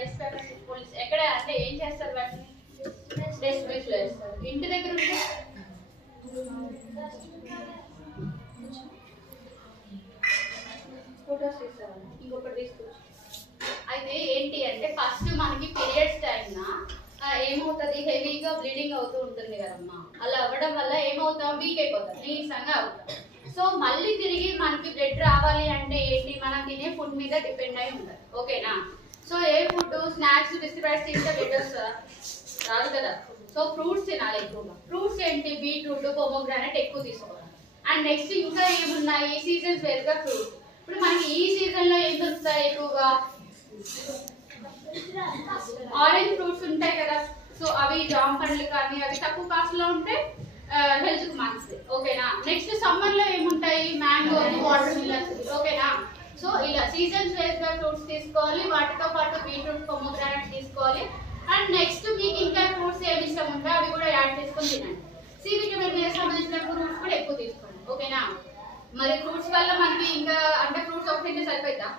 Rice papers police ఎక్కడ అంటే ఏం చేస్తారు వాటిని డస్ట్బిన్స్ లో వేస్తారు. ఇంటి దగ్గర ఉంటే ఫోటోస్ తీస్తారు. ఇంకొకటి తీసుకొచ్చి అయితే ఏంటి అంటే ఫస్ట్ మనకి పీరియడ్స్ టైంన ఏమవుతుంది హెవీగా బ్లీడింగ్ అవుతూ ఉంటుంది కదమ్మా. అలా అవ్వడం వల్ల ఏమవుతాం వీక్ అయిపోతాం, నీరసంగా అవుతాం. సో మళ్ళీ తిరిగి మనకి బ్లడ్ రావాలి అంటే ఏంటి మనం తినే ఫుడ్ మీద డిపెండ్ అయి ఉంటుంది. ఓకేనా? సో ఏ ఫుడ్ స్నాక్స్ బిస్కెట్స్ తింటే బ్లడ్ వస్తుందా? రాదు కదా. సో ఫ్రూట్స్ తినాలి ఎక్కువగా. ఫ్రూట్స్ ఏంటి బీట్రూట్ పొమోగ్రానైట్ ఎక్కువ తీసుకోవాలి. అండ్ నెక్స్ట్ ఇంకా ఏమున్నాయి ఈ సీజన్స్ వేరుగా ఫ్రూట్స్. ఇప్పుడు మనకి ఈ సీజన్ లో ఏం దొరుకుతాయి ఎక్కువగా ఆరెంజ్ ఫ్రూట్స్ ఉంటాయి కదా. సో అవి జామ పండ్లు కానీ అవి తక్కువ కాస్ట్ లో ఉంటాయి, హెల్త్ కు మంచిది. ఓకేనా? నెక్స్ట్ సమ్మర్ లో ఏముంటాయి మ్యాంగో వాటర్ మిలన్స్. ఓకేనా? సో ఇలా సీజన్స్ వేరుగా ఫ్రూట్స్ తీసుకోవాలి, వాటితో పాటు బీట్రూట్ పొమోగ్రానైట్ తీసుకోవాలి. అండ్ నెక్స్ట్ మీకు ఇంకా ఫ్రూట్స్ ఏమి ఇష్టం ఉంటే అవి కూడా యాడ్ చేసుకొని తినండి. సి విటమిన్ సంబంధించిన ఫ్రూట్స్ కూడా ఎక్కువ తీసుకోండి. ఓకేనా? మరి ఫ్రూట్స్ వల్ల మనకి ఇంకా అంటే ఫ్రూట్స్ ఒకటి సరిపోద్దా?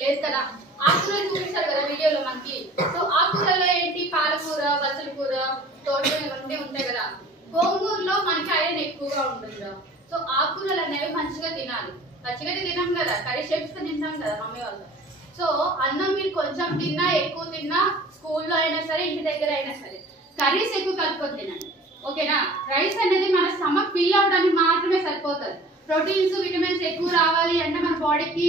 లేదు కదా. ఆకుకూరలు చూపిస్తారు కదా వీడియోలో మనకి. సో ఆకుకూరలో ఏంటి పాలకూర, బచ్చల కూర, తోటకూర ఇవన్నీ ఉంటాయి కదా. గోంగూరలో మనకి ఐరన్ ఎక్కువగా ఉంటుంది. సో ఆకుకూరలు అనేవి మంచిగా తినాలి. పచ్చిగా తినాం కదా, కర్రీ చేసుకుని తింటాం కదా మమ్మీ వాళ్ళు. సో అన్నం మీరు కొంచెం తిన్నా ఎక్కువ తిన్నా స్కూల్లో అయినా సరే ఇంటి దగ్గర అయినా సరే కర్రీస్ ఎక్కువ కలుపుకొని తినండి. ఓకేనా? రైస్ అనేది మన స్టమక్ ఫిల్ అవడానికి మాత్రమే సరిపోతుంది. ప్రోటీన్స్ విటమిన్స్ ఎక్కువ రావాలి అంటే మన బాడీకి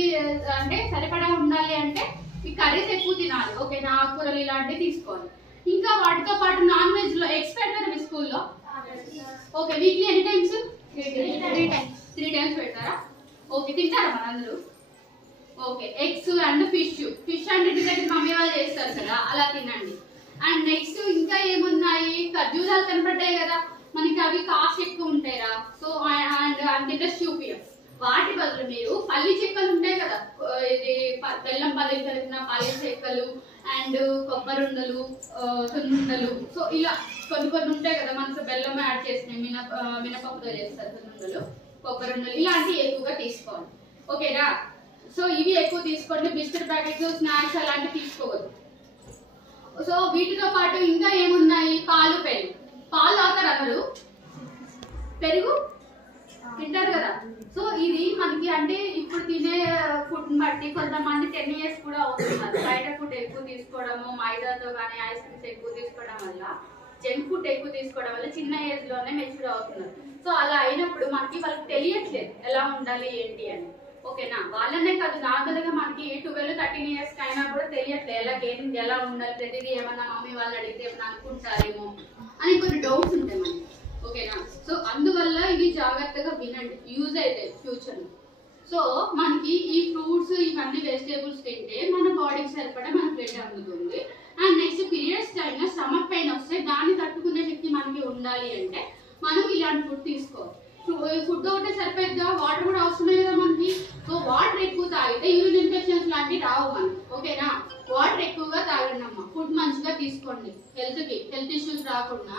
అంటే సరిపడా ఉండాలి అంటే ఈ కర్రీస్ ఎక్కువ తినాలి. ఓకేనా? ఆకుకూరలు ఇలాంటివి తీసుకోవాలి. ఇంకా వాటితో పాటు నాన్ వెజ్ లో ఎగ్స్ పెడతారు మీ స్కూల్లో? ఓకే. వీక్లీ ఎన్ని టైమ్స్? 3 టైమ్స్ పెడతారా? ఓకే. తింటారా మనందరూ? ఓకే. ఎగ్స్ అండ్ ఫిష్ అంటే ఇంటి దగ్గర మమ్మీ వాళ్ళు చేస్తారు కదా, అలా తినండి. అండ్ నెక్స్ట్ ఇంకా ఏమున్నాయి ఖర్జూరాలు కనపడ్డాయి కదా మనకి, అవి కాస్ట్ ఎక్కువ ఉంటాయిరా. సో అండ్ అంత ఇంట్రెస్ట్ చూపియం. వాటి బదులు మీరు పల్లి చెక్కలు ఉంటాయి కదా, ఇది బెల్లం పల్లి కలిపిన పల్లి చెక్కలు అండ్ కొబ్బరి ఉండలు, సున్నుండలు. సో ఇలా కొన్ని ఉంటాయి కదా మనకు బెల్లం యాడ్ చేసినాయి, మినపప్పుతో చేస్తారు సున్నుండలు, కొబ్బరి ఉండలు ఇలాంటివి ఎక్కువగా తీసుకోవాలి. ఓకేనా? సో ఇవి ఎక్కువ తీసుకోండి. బిస్కెట్ ప్యాకెట్స్ స్నాక్స్ అలాంటివి తీసుకోవద్దు. సో వీటితో పాటు ఇంకా ఏమున్నాయి పాలు పెరుగు. పాలు తాగుతారు అందరూ, పెరుగు తింటారు కదా. సో ఇది మనకి అంటే ఇప్పుడు తినే ఫుడ్ బట్టి కొంతమంది 10 years కూడా అవుతున్నారు. బయట ఫుడ్ ఎక్కువ తీసుకోవడము, మైదాతో కానీ ఐస్ క్రీమ్స్ ఎక్కువ తీసుకోవడం వల్ల, జంక్ ఫుడ్ ఎక్కువ తీసుకోవడం వల్ల చిన్న ఏజ్ లోనే మెచ్యూర్ అవుతున్నారు. సో అలా అయినప్పుడు మనకి వాళ్ళకి తెలియట్లేదు ఎలా ఉండాలి ఏంటి అని. ఓకేనా? వాళ్ళనే కాదు నార్మల్ గా మనకి 12-13 years అయినా కూడా తెలియట్లేదు ఎలా ఉండాలి. ప్రతిదీ ఏమన్నా మమ్మీ వాళ్ళు అడిగితే ఏమన్నా అనుకుంటారేమో అని కొన్ని డౌట్స్ ఉంటాయి మనకి. ఓకేనా? సో అందువల్ల ఇవి జాగ్రత్తగా వినండి, యూజ్ అయితే ఫ్యూచర్ లో. సో మనకి ఈ ఫ్రూట్స్ ఇవన్నీ వెజిటేబుల్స్ తింటే మన బాడీకి సరిపడా మన బ్లడ్ అందుతుంది. And next periods time stomach pain వస్తే దాన్ని తట్టుకునే శక్తి మనకి ఉండాలి అంటే మనం ఇలాంటి ఫుడ్ తీసుకోవాలి. ఫుడ్ ఒకటే సరిపోద్దా, వాటర్ కూడా అవసరమే కదా మనకి. సో వాటర్ ఎక్కువ తాగితే యూరిన్ ఇన్ఫెక్షన్స్ లాంటివి రావు మనకి. ఓకేనా? వాటర్ ఎక్కువగా తాగండి అమ్మ. ఫుడ్ మంచిగా తీసుకోండి, హెల్త్ ఇష్యూస్ రాకుండా.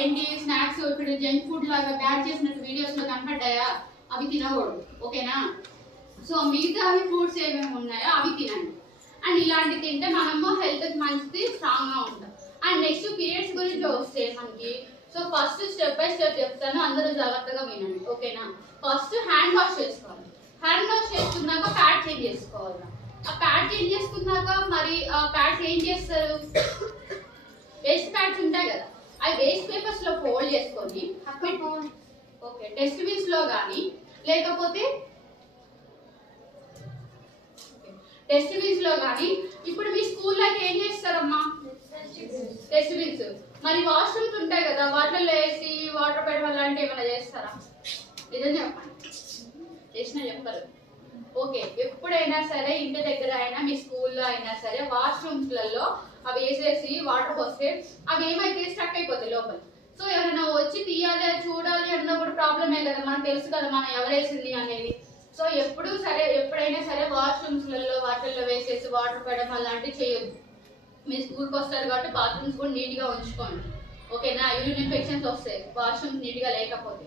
ఏంటి స్నాక్స్ ఇప్పుడు జంక్ ఫుడ్ లాగా బ్యాన్ చేసినట్టు వీడియోస్ లో కనపడ్డాయా, అవి తినకూడదు. ఓకేనా? సో మిగతా ఫ్రూట్స్ ఏమేమి ఉన్నాయో అవి తినండి. అండ్ ఇలాంటివి తింటే మనము హెల్త్ మంచిది, స్ట్రాంగ్ గా ఉంటాం. అండ్ నెక్స్ట్ పీరియడ్స్ గురించి వస్తే మనకి so first step by step చెప్తాను, అందరూ జాగ్రత్తగా వినండి. ఓకేనా? ఫస్ట్ హ్యాండ్ వాష్ చేసుకోవాలి. హ్యాండ్ వాష్ చేసుకున్నాక ప్యాడ్ చేంజ్ చేసుకోవాలి. ఆ ప్యాడ్ చేంజ్ చేసుకున్నాక మరి ఆ ప్యాడ్స్ ఏం చేస్తారు, వేస్ట్ ప్యాడ్స్ ఉంటాయి కదా, అవి వేస్ట్ పేపర్స్ లో ఫోల్డ్ చేసుకొని ఓకే డస్ట్బిన్స్ లో కానీ లేకపోతే ఇప్పుడు మీ స్కూల్లో ఏం చేస్తారమ్మా డస్ట్బిన్స్, మరి వాష్రూమ్స్ ఉంటాయి కదా వాటిలో వేసి వాటర్ పెట్టడం లాంటివి ఏమైనా చేస్తారా? నిజం చెప్పండి, చేసినా చెప్పరు. ఓకే. ఎప్పుడైనా సరే ఇంటి దగ్గర అయినా మీ స్కూల్లో అయినా సరే వాష్రూమ్స్ లలో అవి వేసేసి వాటర్ పోస్తే అవి ఏమైతే స్టక్ అయిపోతాయి లోపల. సో ఎవరైనా వచ్చి తీయాలి చూడాలి అన్న కూడా ప్రాబ్లమే కదా, మనకు తెలుసు కదా మనం ఎవరేసింది అనేది. సో ఎప్పుడైనా సరే వాష్రూమ్స్ లలో వాటిల్లో వేసేసి వాటర్ పెట్టడం అలాంటివి చేయొద్దు. మీ స్కూల్కి వస్తారు కాబట్టి బాత్రూమ్స్ కూడా నీట్ గా ఉంచుకోండి. ఓకేనా? యూరిన్ ఇన్ఫెక్షన్స్ వస్తాయి వాష్రూమ్స్ నీట్ గా లేకపోతే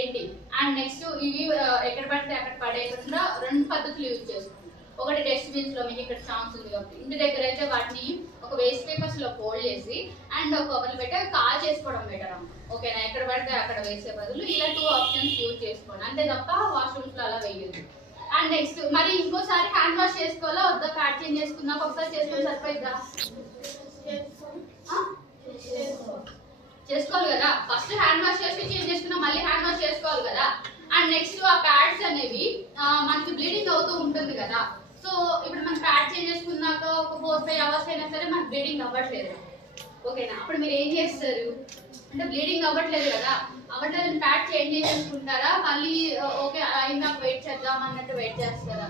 ఏంటి. అండ్ నెక్స్ట్ ఇవి ఎక్కడ పడితే అక్కడ పడేయకుండా 2 పద్ధతులు యూజ్ చేసుకోండి. ఒకటి డస్ట్బిన్స్ లో మీకు ఇక్కడ ఛాన్స్ ఉంది కాబట్టి, ఇంటి దగ్గర అయితే వాటిని ఒక వేస్ట్ పేపర్స్ లో ఫోల్డ్ చేసి అండ్ ఒక కవర్లు పెట్టి కాల్ చేసుకోవడం బెటర్ అమ్మ. ఓకేనా? ఎక్కడ పడితే అక్కడ వేసే బదులు ఇలా 2 ఆప్షన్స్ యూజ్ చేసుకోండి, అంతే తప్ప వాష్రూమ్స్ లో అలా వేయద్దు. అండ్ నెక్స్ట్ మరి ఇంకోసారి హ్యాండ్ వాష్ చేసుకోవాలా వద్దా? ప్యాడ్ చేంజ్ చేసుకున్నాక ఒకసారి చేసుకుని సరిపోయిద్దా? చేసుకోవాలి కదా. ఫస్ట్ హ్యాండ్ వాష్ చేసి చేంజ్ చేసుకున్నా మళ్ళీ హ్యాండ్ వాష్ చేసుకోవాలి కదా. అండ్ నెక్స్ట్ ఆ ప్యాడ్స్ అనేవి మనకి బ్లీడింగ్ అవుతూ ఉంటుంది కదా. సో ఇప్పుడు మనం ప్యాడ్ చేంజ్ చేసుకున్నాక ఒక 4-5 అవర్స్ అయినా సరే మనకి బ్లీడింగ్ అవ్వట్లేదు. ఓకేనా? అప్పుడు మీరు ఏం చేస్తారు అంటే బ్లీడింగ్ అవ్వట్లేదు కదా, అవ్వట్లేదు ప్యాడ్ చేంజ్ చేసుకుంటారా, మళ్ళీ ఓకే అయినా వెయిట్ చేద్దాం అన్నట్టు వెయిట్ చేస్తారా?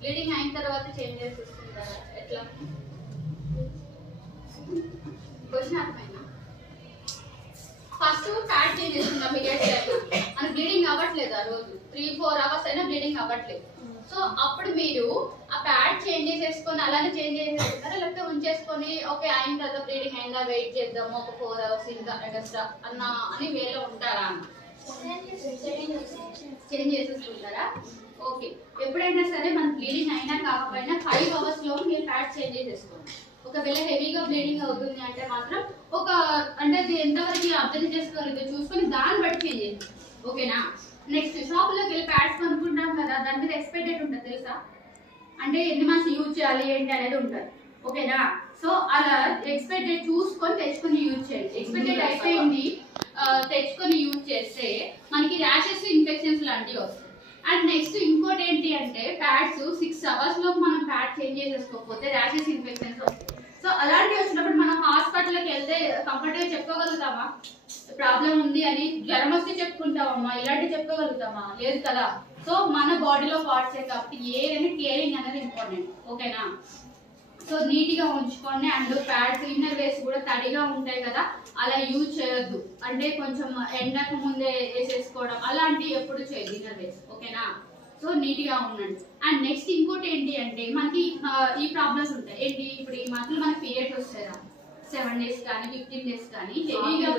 బ్లీడింగ్ అయిన తర్వాత చేంజ్ చేసేసుకుంటారా? ఎట్లా? క్వశ్చన్ అర్థమైనా? ఫస్ట్ ప్యాడ్ చేంజ్ చేసుకుంటాం పీరియడ్స్ మనకి బ్లీడింగ్ అవ్వట్లేదు, ఆ రోజు 3-4 అవర్స్ అయినా బ్లీడింగ్ అవ్వట్లేదు. సో అప్పుడు మీరు ఆ ప్యాడ్ చేంజ్ చేసేసుకొని అలానే చేంజ్ చేసేసుకుంటారా, లేకపోతే ఉంచేసుకొని ఓకే అయిన తర్వాత బ్లీడింగ్ అయిందా వెయిట్ చేద్దాము ఒక 4 అవర్స్ ఇంకా ఎక్స్ట్రా అని వేలో ఉంటారా? చేంజ్ చేసేసుకుంటారా? ఓకే. ఎప్పుడైనా సరే మన బ్లీడింగ్ అయినా కాకపోయినా 5 అవర్స్ లో మీరు ప్యాడ్ చేంజ్ చేసేసుకోండి. ఒకవేళ హెవీగా బ్లీడింగ్ అవుతుంది అంటే మాత్రం అంటే అది ఎంతవరకు అబ్జర్వ్ చేసుకోగలిగితే చూసుకొని దాన్ని బట్టి చేంజ్ చేయండి. ఓకేనా? నెక్స్ట్ షాప్ లోకి వెళ్ళి ప్యాడ్స్ కొనుక్కుంటాం కదా, దాని మీద ఎక్స్పైరీ డేట్ ఉంటుంది తెలుసా? అంటే ఎన్ని మంత్స్ యూజ్ చేయాలి ఏంటి అనేది ఉంటుంది. ఓకేనా? సో అలా ఎక్స్పైరీ డేట్ చూసుకొని తెచ్చుకొని యూజ్ చేయండి. ఎక్స్పైరీ డేట్ అయిపోయింది తెచ్చుకొని యూజ్ చేస్తే మనకి ర్యాషెస్ ఇన్ఫెక్షన్స్ లాంటివి వస్తాయి. అండ్ నెక్స్ట్ ఇంకోటి ఏంటి అంటే ప్యాడ్స్ 6 అవర్స్ లోపు మనం ప్యాడ్ చేంజ్ చేసేసుకోకపోతే ర్యాషెస్ ఇన్ఫెక్షన్స్ వస్తాయి. సో అలాంటివి వచ్చినప్పుడు మనం హాస్పిటల్కి వెళ్తే కంఫర్ట్ గా చెప్పుకోగలుగుతామా ప్రాబ్లం ఉంది అని? జ్వరం వస్తే చెప్పుకుంటామమ్మా, ఇలాంటివి చెప్పుకోగలుగుతామా? లేదు కదా. సో మన బాడీలో పార్ట్స్ కాబట్టి ఏదైనా కేరింగ్ అనేది ఇంపార్టెంట్. ఓకేనా? సో నీట్ గా ఉంచుకోండి. అండ్ ప్యాడ్స్ ఇన్నర్ వేస్ కూడా తడిగా ఉంటాయి కదా, అలా యూజ్ చేయొద్దు. అంటే కొంచెం ఎండకు ముందే వేసేసుకోవడం అలాంటివి ఎప్పుడు చేయదు ఇన్నర్ వేస్. ఓకేనా? సో నీట్ గా ఉండండి. అండ్ నెక్స్ట్ ఇంకోటి ఏంటి అంటే మనకి ఈ ప్రాబ్లమ్స్ ఉంటాయి ఏంటి, ఇప్పుడు ఈ మంత్ మనకి పీరియడ్స్ వస్తాయి 7 days కానీ 15 days కానీ హెవీగా